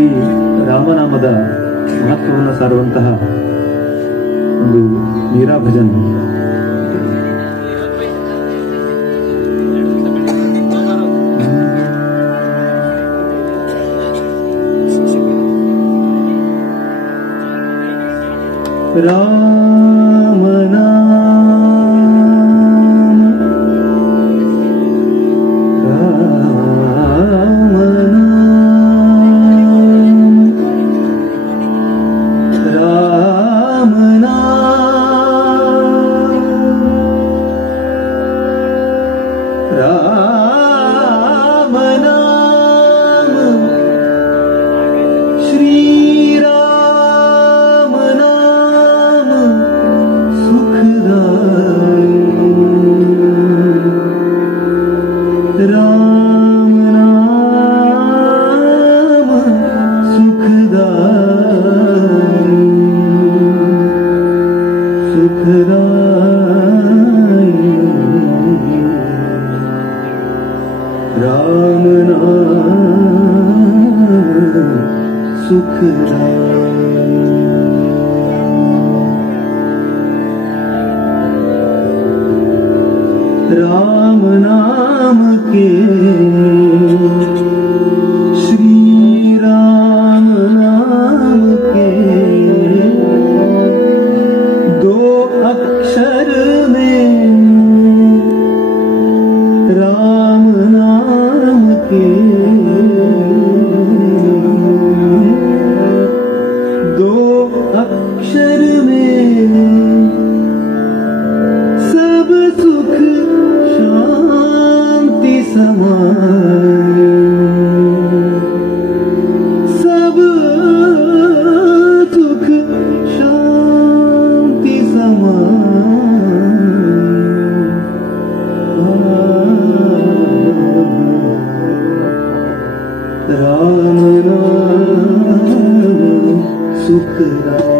ಶ್ರೀ ರಾಮನಾಮದ ಮಹತ್ವವನ್ನು ಸಾರುವಂತಹ ಒಂದು ಮೀರಾ ಭಜನ್. राम नाम राम नाम राम नाम राम नाम श्री राम नाम सुखदाई सुखदाई राम नाम सुखदाई। राम नाम के श्री राम नाम के दो अक्षर में राम नाम के दो अक्षर में सब सुख शांति समाए, सब सुख शांति समाए। राम नाम सुखदाई।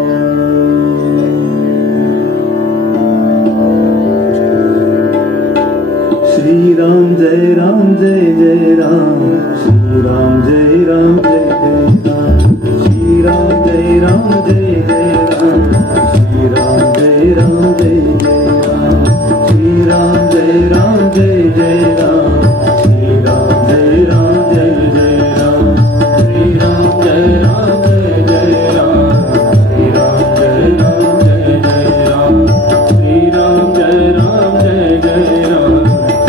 श्री राम जय राम जय जय राम, श्री राम जय राम जय जय राम, श्री राम जय राम जय जय राम, श्री राम जय राम जय जय राम, श्री राम जय राम जय जय राम, श्री राम जय राम जय जय राम, श्री राम जय राम जय जय राम, श्री राम जय राम जय जय राम,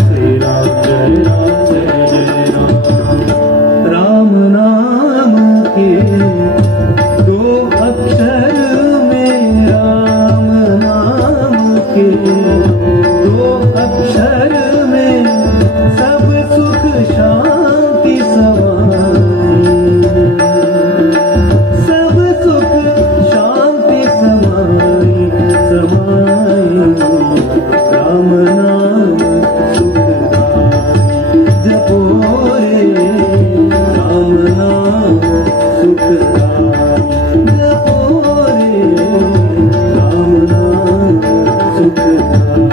श्री राम जय राम जय जय राम, राम नाम के दो अक्षर में, राम नाम के दो अक्षर में सब सुख शांति समाए, सब सुख शांति समाए समाए। राम नाम जपो रे राम नाम सुखदाई, जपो रे राम नाम सुखदाई।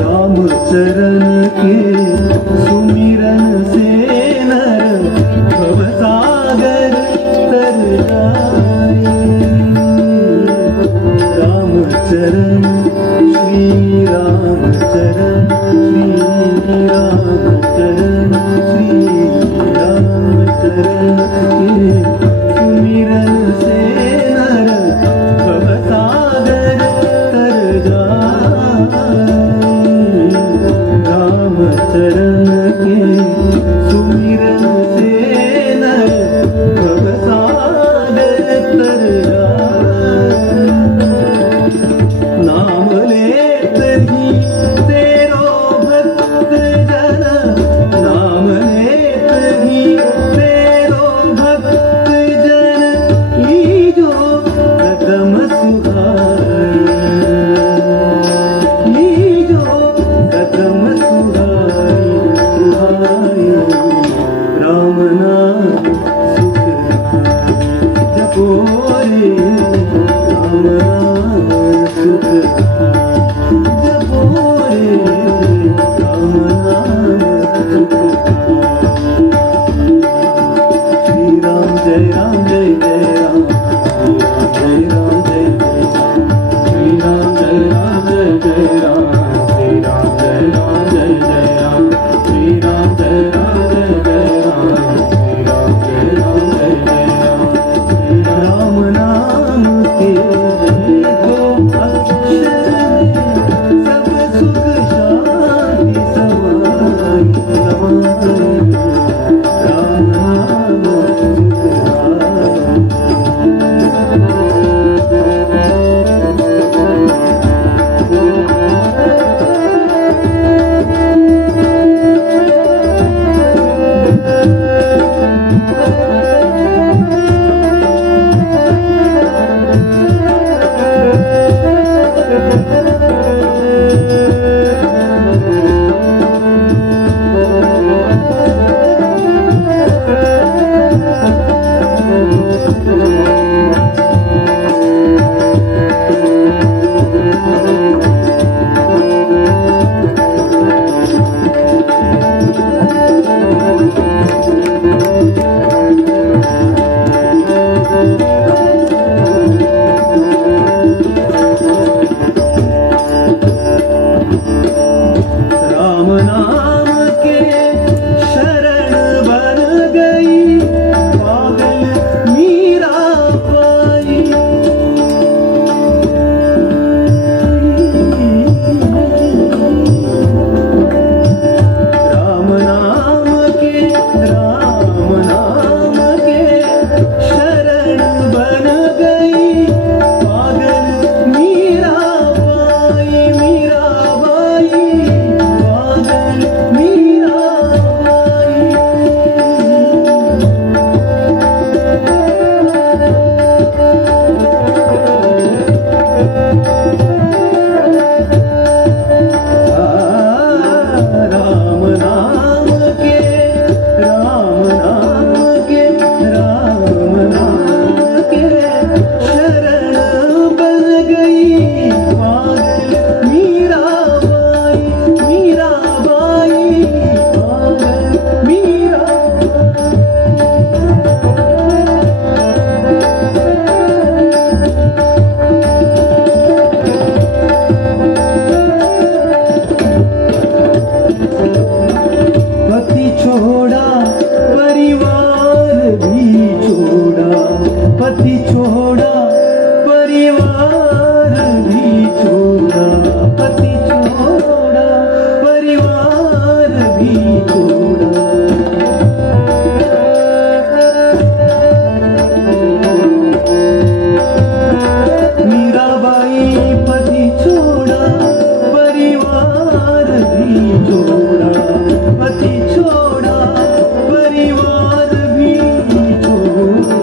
राम चरण के सुमिरन से नर भव सागर तर जाए। जपोरे राम नाम सुख जपोरे राम नाम सुख श्री राम जय राम जय जय राम श्री राम जय राम जय जय राम श्री राम जय राम जय जय राम श्री राम जय राम जय जय राम श्री राम जय राम जय जय राम राम नाम के दो अक्षर सब सुख शांति समाई राम नाम पति छोड़ा परिवार भी छोड़ा पति छोड़ा परिवार भी छोड़ा मीराबाई पति छोड़ा परिवार भी छोड़ा पति छोड़ा परिवार भी छोड़ा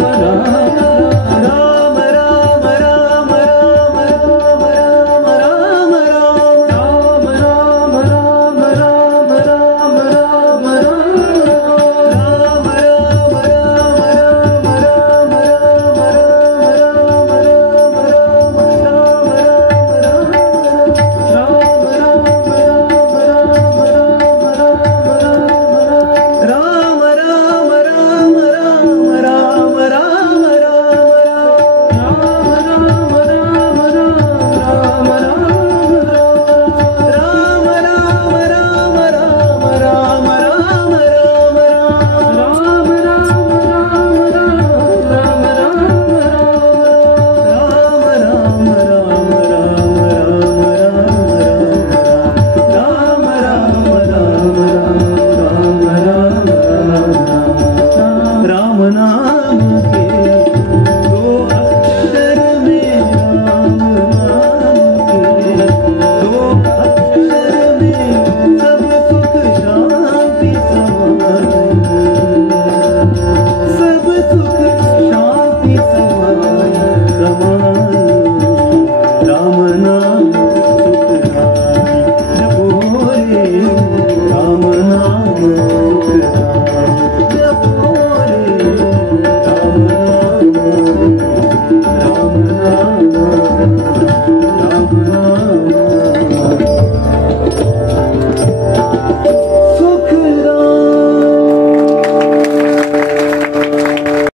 राम राम